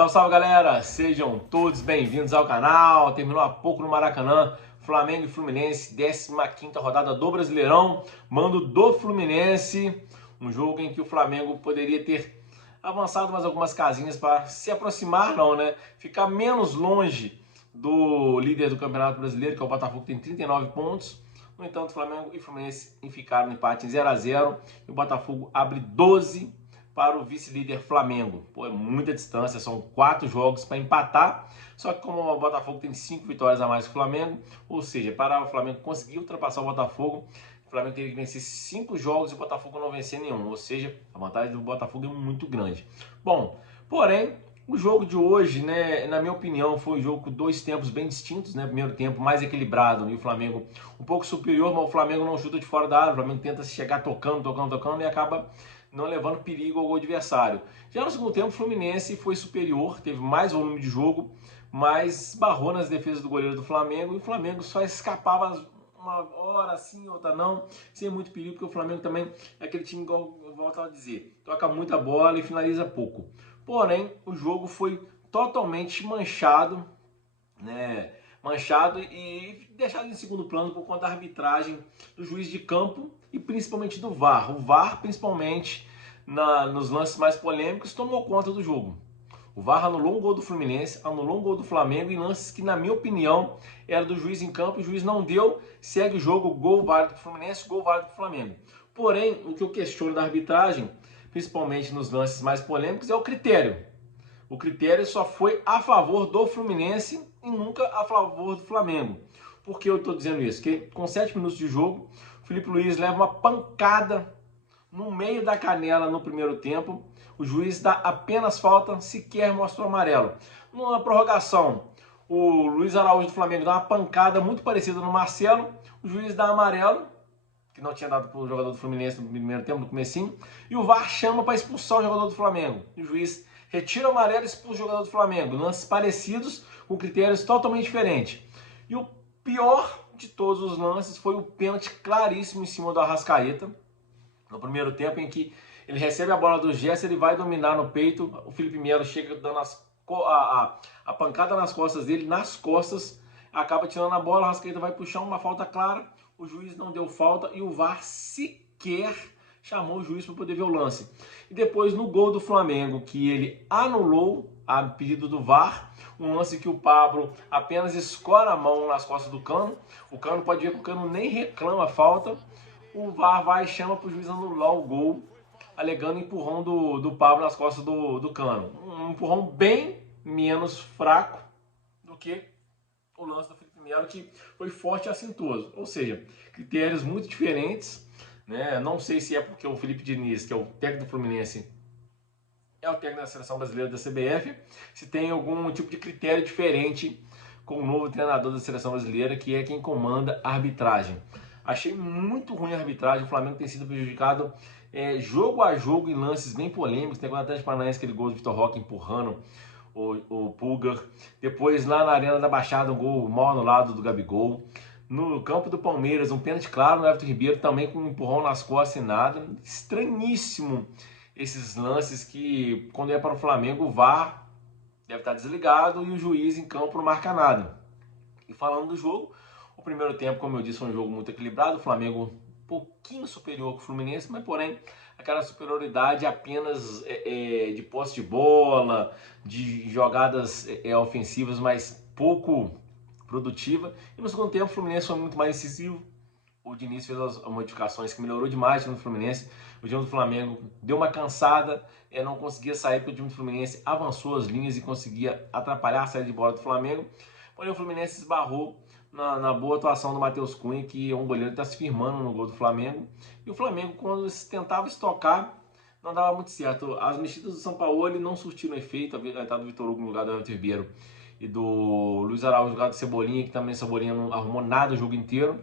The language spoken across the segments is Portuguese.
Salve, salve, galera! Sejam todos bem-vindos ao canal. Terminou há pouco no Maracanã, Flamengo e Fluminense, 15ª rodada do Brasileirão. Mando do Fluminense, um jogo em que o Flamengo poderia ter avançado mais algumas casinhas para se aproximar, não, né? Ficar menos longe do líder do Campeonato Brasileiro, que é o Botafogo, que tem 39 pontos. No entanto, Flamengo e Fluminense ficaram no empate em 0-0 e o Botafogo abre 12 para o vice-líder Flamengo. Pô, é muita distância, são 4 jogos para empatar, só que como o Botafogo tem 5 vitórias a mais que o Flamengo, ou seja, para o Flamengo conseguir ultrapassar o Botafogo, o Flamengo teria que vencer 5 jogos e o Botafogo não vencer nenhum, ou seja, a vantagem do Botafogo é muito grande. Bom, porém, o jogo de hoje, né, na minha opinião, foi um jogo com dois tempos bem distintos, né? Primeiro tempo mais equilibrado e o Flamengo um pouco superior, mas o Flamengo não chuta de fora da área, o Flamengo tenta chegar tocando e acaba não levando perigo ao adversário. Já no segundo tempo, o Fluminense foi superior, teve mais volume de jogo, mas barrou nas defesas do goleiro do Flamengo e o Flamengo só escapava uma hora sim, outra não, sem muito perigo, porque o Flamengo também é aquele time, igual eu volto a dizer, toca muita bola e finaliza pouco. Porém, o jogo foi totalmente manchado, né? Manchado e deixado em segundo plano por conta da arbitragem do juiz de campo e principalmente do VAR. O VAR, principalmente nos lances mais polêmicos, tomou conta do jogo. O VAR anulou um gol do Fluminense, anulou um gol do Flamengo em lances que, na minha opinião, era do juiz em campo. O juiz não deu, segue o jogo, gol válido do Fluminense, gol válido do Flamengo. Porém, o que eu questiono da arbitragem, principalmente nos lances mais polêmicos, é o critério. O critério só foi a favor do Fluminense e nunca a favor do Flamengo. Por que eu estou dizendo isso? Porque com 7 minutos de jogo, o Felipe Luiz leva uma pancada no meio da canela no primeiro tempo. O juiz dá apenas falta, sequer mostra o amarelo. Na prorrogação, o Luiz Araújo do Flamengo dá uma pancada muito parecida no Marcelo. O juiz dá amarelo, que não tinha dado para o jogador do Fluminense no primeiro tempo, no comecinho. E o VAR chama para expulsar o jogador do Flamengo. E o juiz retira o amarelo e expulsa o jogador do Flamengo. Lances parecidos, com critérios totalmente diferentes. E o pior de todos os lances foi o pênalti claríssimo em cima do Arrascaeta. No primeiro tempo, em que ele recebe a bola do Gerson, ele vai dominar no peito. O Felipe Melo chega dando a pancada nas costas dele, nas costas, acaba tirando a bola. O Arrascaeta vai puxar uma falta clara. O juiz não deu falta e o VAR sequer chamou o juiz para poder ver o lance. E depois no gol do Flamengo, que ele anulou a pedido do VAR, um lance que o Pablo apenas escora a mão nas costas do Cano. O Cano pode ver que o Cano nem reclama a falta. O VAR vai e chama para o juiz anular o gol, alegando empurrão do Pablo nas costas do Cano. Um empurrão bem menos fraco do que o lance do Felipe Melo, que foi forte e assintoso. Ou seja, critérios muito diferentes, né? Não sei se é porque o Felipe Diniz, que é o técnico do Fluminense, é o técnico da Seleção Brasileira da CBF, se tem algum tipo de critério diferente com o novo treinador da Seleção Brasileira, que é quem comanda a arbitragem. Achei muito ruim a arbitragem, o Flamengo tem sido prejudicado jogo a jogo em lances bem polêmicos. Tem agora até Paranaense, aquele gol do Vitor Roque empurrando o Pulgar. Depois lá na Arena da Baixada, um gol mal anulado do Gabigol. No campo do Palmeiras, um pênalti claro no Everton Ribeiro, também com um empurrão nas costas e nada. Estranhíssimo esses lances que, quando é para o Flamengo, o VAR deve estar desligado e o juiz em campo não marca nada. E falando do jogo, o primeiro tempo, como eu disse, foi um jogo muito equilibrado. O Flamengo um pouquinho superior que o Fluminense, mas porém aquela superioridade apenas de posse de bola, de jogadas ofensivas, mas pouco produtiva. E no segundo tempo o Fluminense foi muito mais incisivo. O Diniz fez as modificações que melhorou demais no Fluminense. O time do Flamengo deu uma cansada, não conseguia sair, porque o time do Fluminense avançou as linhas e conseguia atrapalhar a saída de bola do Flamengo. Porém o Fluminense esbarrou na boa atuação do Matheus Cunha, que é um goleiro que está se firmando no gol do Flamengo. E o Flamengo, quando tentava estocar, não dava muito certo. As mexidas do Sampaoli não surtiram efeito. A entrada do Vitor Hugo no lugar do Everton Ribeiro e do Luiz Araújo no lugar do Cebolinha, que também Cebolinha não arrumou nada o jogo inteiro.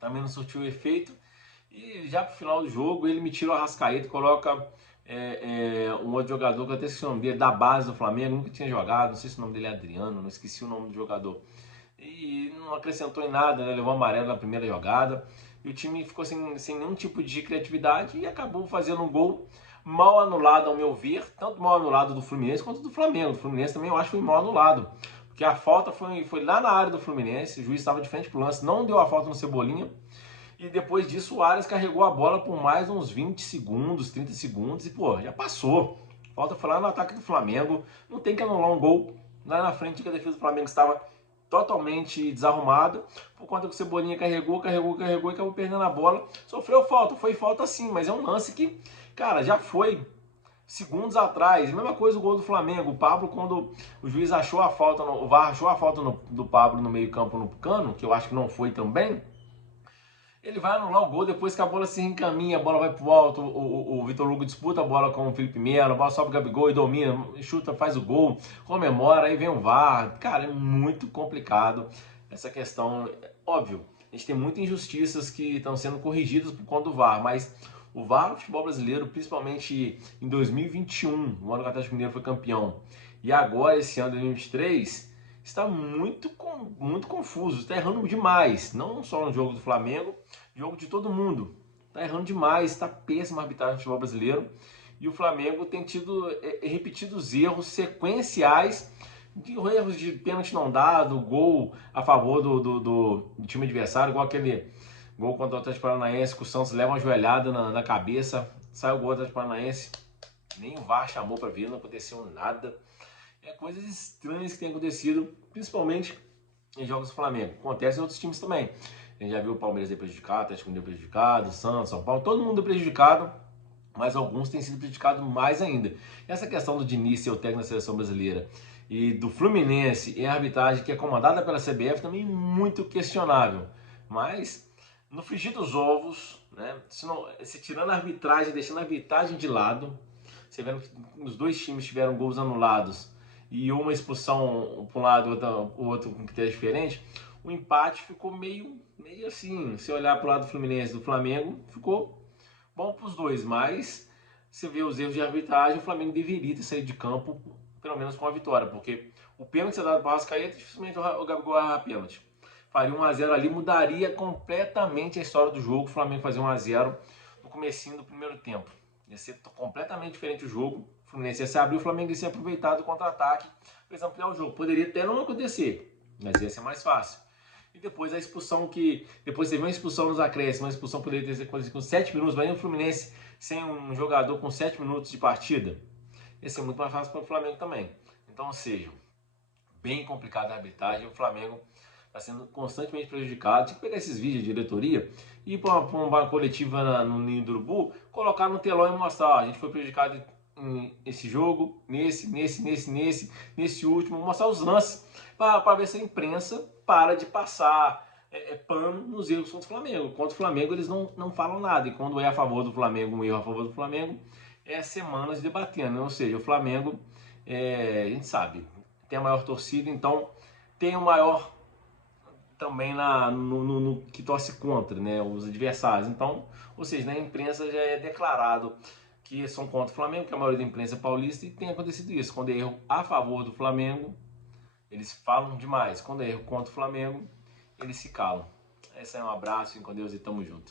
Também não surtiu efeito. E já pro final do jogo, ele me tira o Arrascaeta e coloca um outro jogador, que eu até esqueci o nome dele, da base do Flamengo, nunca tinha jogado, não sei se o nome dele é Adriano, não esqueci o nome do jogador. E não acrescentou em nada, né? Levou amarelo na primeira jogada. E o time ficou sem nenhum tipo de criatividade e acabou fazendo um gol. mal anulado ao meu ver, tanto mal anulado do Fluminense quanto do Flamengo. O Fluminense também eu acho que foi mal anulado, porque a falta foi lá na área do Fluminense, o juiz estava de frente pro lance, não deu a falta no Cebolinha, e depois disso o Arias carregou a bola por mais uns 20 segundos, 30 segundos, e pô, já passou. A falta foi lá no ataque do Flamengo, não tem que anular um gol lá na frente, que a defesa do Flamengo estava totalmente desarrumado, por conta que o Cebolinha carregou e acabou perdendo a bola. Sofreu falta, foi falta sim, mas é um lance que, cara, já foi segundos atrás. Mesma coisa o gol do Flamengo. O Pablo, quando o juiz achou a falta, o VAR achou a falta do Pablo no meio campo no Cano, que eu acho que não foi também, ele vai anular o gol depois que a bola se encaminha, a bola vai pro alto, o Vitor Hugo disputa a bola com o Felipe Melo, a bola sobe o Gabigol e domina, chuta, faz o gol, comemora, aí vem o VAR. Cara, é muito complicado essa questão. Óbvio, a gente tem muitas injustiças que estão sendo corrigidas por conta do VAR, mas o VAR no futebol brasileiro, principalmente em 2021, o ano que o Atlético Mineiro foi campeão, e agora, esse ano, 2023, está muito confuso, está errando demais, não só no jogo do Flamengo, jogo de todo mundo. Está errando demais, está péssima a arbitragem do futebol brasileiro, e o Flamengo tem tido repetidos erros sequenciais, erros de pênalti não dado, gol a favor do time adversário, igual aquele gol contra o Atlético Paranaense, que o Santos leva uma joelhada na cabeça, sai o gol do Atlético Paranaense, nem o VAR chamou para ver, não aconteceu nada. Coisas estranhas que têm acontecido, principalmente em jogos do Flamengo. Acontece em outros times também. A gente já viu o Palmeiras ser prejudicado, o Atlético Mineiro prejudicado, o Santos, São Paulo, todo mundo é prejudicado, mas alguns têm sido prejudicados mais ainda. Essa questão do Diniz ser o técnico da seleção brasileira e do Fluminense e a arbitragem que é comandada pela CBF também é muito questionável. Mas no frigir dos ovos, né, se tirando a arbitragem, deixando a arbitragem de lado, você vendo que os dois times tiveram gols anulados e uma expulsão para um lado e o outro com critério diferente, o empate ficou meio assim. Se olhar para o lado do Fluminense e do Flamengo, ficou bom para os dois, mas você vê os erros de arbitragem, o Flamengo deveria ter saído de campo, pelo menos com a vitória, porque o pênalti ser dado para o Arrascaeta, dificilmente o Gabigol erra pênalti. Faria 1-0 ali, mudaria completamente a história do jogo, o Flamengo fazer 1-0 no comecinho do primeiro tempo. Ia ser completamente diferente o jogo. O Fluminense ia se abrir, o Flamengo ia se aproveitar do contra-ataque para ampliar o jogo. Poderia até não acontecer, mas ia ser mais fácil. E depois a expulsão depois teve uma expulsão nos acréscimos, uma expulsão poderia ter acontecido com 7 minutos, mas o Fluminense sem um jogador com 7 minutos de partida, ia ser muito mais fácil para o Flamengo também. Então, ou seja, bem complicada a arbitragem, o Flamengo está sendo constantemente prejudicado. Tinha que pegar esses vídeos de diretoria e ir para uma coletiva no Ninho do Urubu, colocar no telão e mostrar: ó, a gente foi prejudicado nesse jogo, nesse último, mostrar os lances para ver se a imprensa para de passar pano nos erros contra o Flamengo. Contra o Flamengo eles não falam nada, e quando é a favor do Flamengo, um erro a favor do Flamengo, é semanas debatendo, né? Ou seja, o Flamengo, a gente sabe, tem a maior torcida, então tem o maior também no que torce contra, né, os adversários. Então, ou seja, na imprensa já é declarado que são contra o Flamengo, que a maioria da imprensa é paulista, e tem acontecido isso. Quando é erro a favor do Flamengo, eles falam demais. Quando é erro contra o Flamengo, eles se calam. Esse é um abraço, com Deus, e tamo junto.